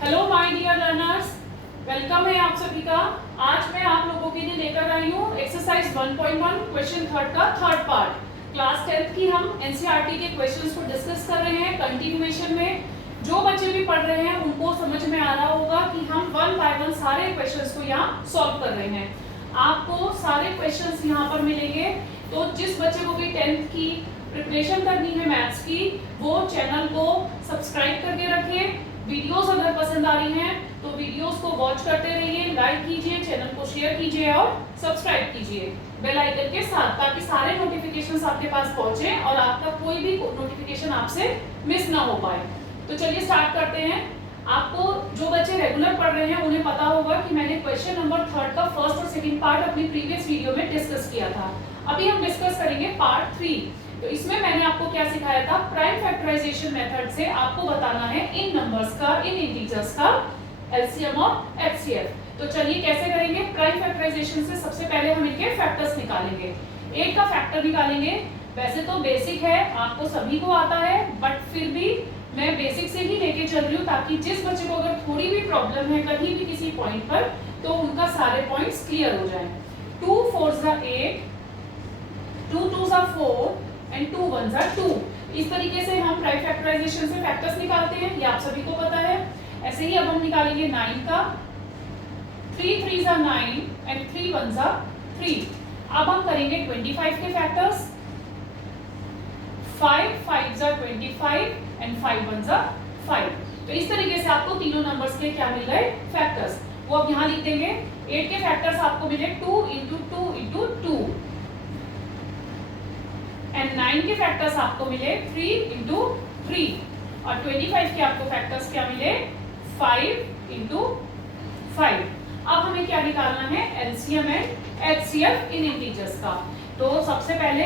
Hello my dear learners, welcome है आप सभी का। आज मैं आप लोगों के लिए लेकर आई हूँ एक्सरसाइज 1.1 क्वेश्चन थर्ड का थर्ड पार्ट। क्लास 10th की हम एनसीईआरटी के क्वेश्चंस को डिस्कस कर रहे हैं कंटिन्यूएशन में। जो बच्चे भी पढ़ रहे हैं उनको समझ में आ रहा होगा कि हम वन बाय वन सारे क्वेश्चंस को यहाँ सॉल्व कर रहे हैं। आपको सारे क्वेश्चंस यहाँ पर मिलेंगे, तो जिस बच्चे को भी 10th की प्रिपरेशन करनी है मैथ्स की, वो चैनल को सब्सक्राइब करके रखें। वीडियोस अगर पसंद आ रही हैं तो वीडियोस को वॉच करते रहिए, लाइक कीजिए, चैनल को शेयर कीजिए और सब्सक्राइब कीजिए बेल आइकन के साथ, ताकि सारे नोटिफिकेशंस आपके पास पहुंचे और आपका कोई भी नोटिफिकेशन आपसे मिस ना हो पाए। तो चलिए स्टार्ट करते हैं। आपको जो बच्चे रेगुलर पढ़ रहे हैं उन्हें पता होगा कि मैंने क्वेश्चन नंबर थर्ड का फर्स्ट और सेकेंड पार्ट अपनी प्रीवियस वीडियो में डिस्कस किया था। अभी हम डिस्कस करेंगे पार्ट 3। तो इसमें मैंने आपको क्या सिखाया था, प्राइम फैक्टराइजेशन मेथड से आपको बताना है इन नंबर्स का, इन इंटीजर्स का एलसीएम और एचसीएफ। तो चलिए कैसे करेंगे। प्राइम फैक्टराइजेशन से सबसे पहले हम इनके फैक्टर्स निकालेंगे। 8 का फैक्टर निकालेंगे। वैसे तो बेसिक है, आपको सभी को आता है, बट फिर भी मैं बेसिक से ही लेके चल रही हूँ, ताकि जिस बच्चे को अगर थोड़ी भी प्रॉब्लम है कहीं भी किसी पॉइंट पर, तो उनका सारे पॉइंट्स क्लियर हो जाए। 2 4s are 8, 2 2s are 4 and 2 1s are 2। इस तरीके से हम प्राइम फैक्टराइजेशन से फैक्टर्स निकालते हैं, ये आप सभी को पता है। ऐसे ही अब हम निकालेंगे 9 का। 3 3s are 9 and 3 1s are 3। अब हम करेंगे 25 के factors. 5 5s are 25 and 5 1s are 5। तो इस तरीके से आपको तीनों नंबर्स के क्या मिल गए, फैक्टर्स। वो अब यहाँ लिख देंगे। 8 के फैक्टर्स आपको मिले 2 into 2 into 2 एंड 9 के फैक्टर्स आपको मिले 3 into 3 और 25 के आपको फैक्टर्स क्या मिले 5 into 5। अब हमें क्या निकालना है, LCM and HCF in integers का। तो सबसे पहले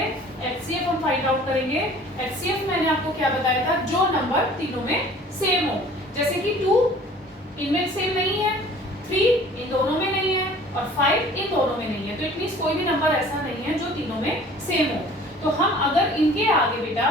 एचसीएफ हम फाइंड आउट करेंगे। एचसीएफ मैंने आपको क्या बताया था, जो नंबर तीनों में सेम हो। जैसे कि 2 इनमें सेम नहीं है, 3 इन दोनों में नहीं है और 5 इन दोनों में नहीं है। तो इट मींस कोई भी नंबर ऐसा नहीं है जो तीनों में सेम हो। तो हम अगर इनके आगे बेटा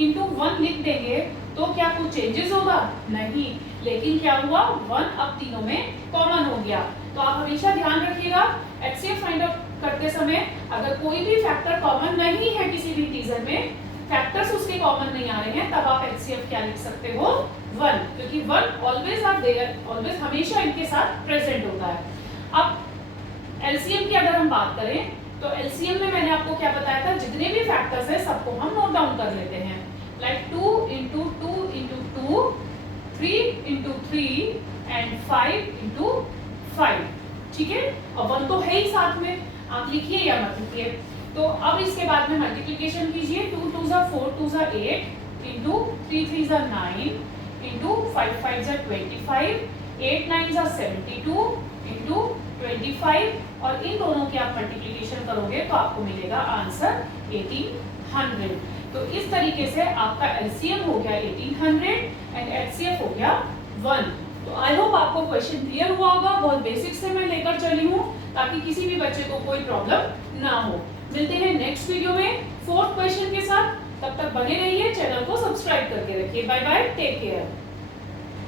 into 1 लिख देंगे तो क्या कुछ चेंजेस होगा, नहीं। लेकिन क्या हुआ, 1 अब तीनों में कॉमन हो गया। तो आप हमेशा ध्यान रखिएगा एचसीएफ फाइंड आउट करते समय, अगर कोई भी फैक्टर कॉमन नहीं है किसी भी इंटीजर में, फैक्टर्स उसके कॉमन नहीं आ रहे हैं, तब आप एचसीएफ क्या लिख सकते हो, 1, क्योंकि 1 ऑलवेज आर देयर, ऑलवेज हमेशा इनके साथ प्रेजेंट होता है। अब एलसीएम की अगर हम बात करें तो एलसीएम में मैंने आपको क्या बताया था, जितने भी फैक्टर्स है सबको हम नोट डाउन कर लेते हैं। Like 2 into 2 into 2, 3 into 3 and 5 into 5। ठीक है, और 1 तो है ही साथ में, आप लिखिए या मत लिखिए। तो अब इसके बाद में मल्टीप्लिकेशन कीजिए। 2 2s are 4, 2s are 8 into 3 3s are 9 into 5 5s are 25, 8 9s are 72 into 25 और इन दोनों की आप मल्टीप्लिकेशन करोगे तो आपको मिलेगा आंसर 1800। तो इस तरीके से आपका एलसीएम हो गया 1800 एंड एचसीएफ हो गया 1। तो आई होप आपको क्वेश्चन क्लियर हुआ होगा। बहुत बेसिक से मैं लेकर चली हूँ ताकि किसी भी बच्चे को कोई प्रॉब्लम ना हो। मिलते हैं नेक्स्ट वीडियो में 4th क्वेश्चन के साथ। तब तक बने रहिए, चैनल को सब्सक्राइब करके रखिए। Bye bye, take care.